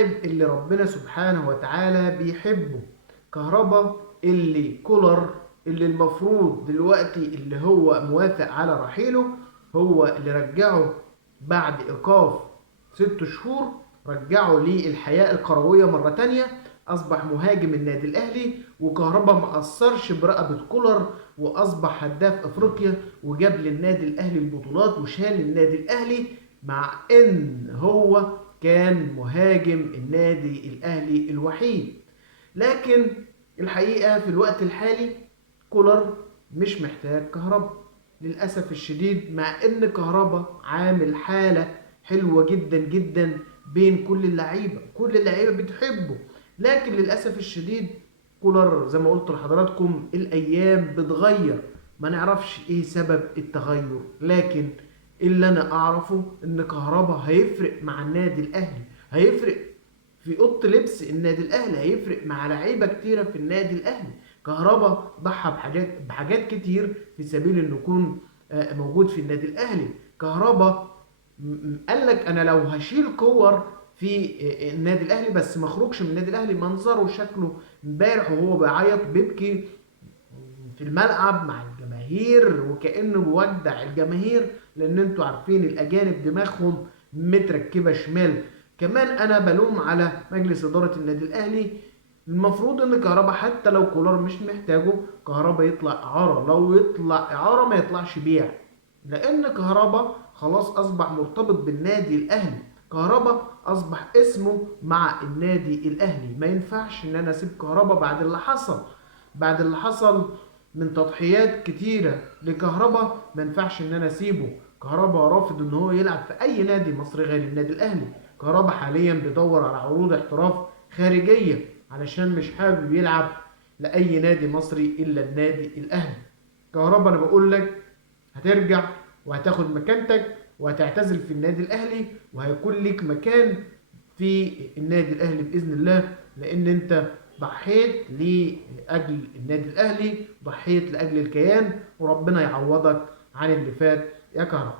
اللاعب اللي ربنا سبحانه وتعالى بيحبه. كهربا اللي كولر اللي المفروض دلوقتي اللي هو موافق على رحيله، هو اللي رجعه بعد إيقاف 6 شهور، رجعه للحياة الكروية مرة تانية. أصبح مهاجم النادي الأهلي، وكهربا ما أثرش برقبة كولر، وأصبح هداف أفريقيا، وجاب للنادي الأهلي البطولات، وشال النادي الأهلي، مع إن هو كان مهاجم النادي الأهلي الوحيد. لكن الحقيقة في الوقت الحالي كولر مش محتاج كهربا للأسف الشديد، مع إن كهربا عامل حالة حلوة جدا جدا بين كل اللعيبة، كل اللعيبة بتحبه. لكن للأسف الشديد كولر زي ما قلت لحضراتكم الأيام بتغير، ما نعرفش إيه سبب التغير. لكن اللي أنا أعرفه إن كهربا هيفرق مع النادي الأهلي، هيفرق في اوضه لبس النادي الاهلي، هيفرق مع لعيبه كتيره في النادي الاهلي. كهربا ضحى بحاجات كتير في سبيل انه يكون موجود في النادي الاهلي. كهربا قال لك انا لو هشيل كور في النادي الاهلي بس ما اخرجش من النادي الاهلي. منظره وشكله امبارح وهو بيعيط بيبكي في الملعب مع الجماهير وكأنه بيودع الجماهير، لان انتوا عارفين الاجانب دماغهم متركبه شمال. كمان انا بلوم على مجلس اداره النادي الاهلي. المفروض ان كهربا حتى لو كولر مش محتاجه، كهربا يطلع اعاره، لو يطلع اعاره ما يطلعش بيع، لان كهربا خلاص اصبح مرتبط بالنادي الاهلي. كهربا اصبح اسمه مع النادي الاهلي. ما ينفعش ان انا اسيب كهربا بعد اللي حصل، بعد اللي حصل من تضحيات كتيرة لكهربا. ما ينفعش ان انا اسيبه. كهربا رافض ان هو يلعب في اي نادي مصري غير النادي الاهلي. كهربا حاليا بيدور على عروض احتراف خارجية علشان مش حابب يلعب لاي نادي مصري الا النادي الاهلي. كهربا انا بقول لك هترجع وهتاخد مكانتك وهتعتزل في النادي الاهلي، وهيكون لك مكان في النادي الاهلي باذن الله، لان انت ضحيت لاجل النادي الاهلي، ضحيت لاجل الكيان، وربنا يعوضك عن اللي فات يا كهربا.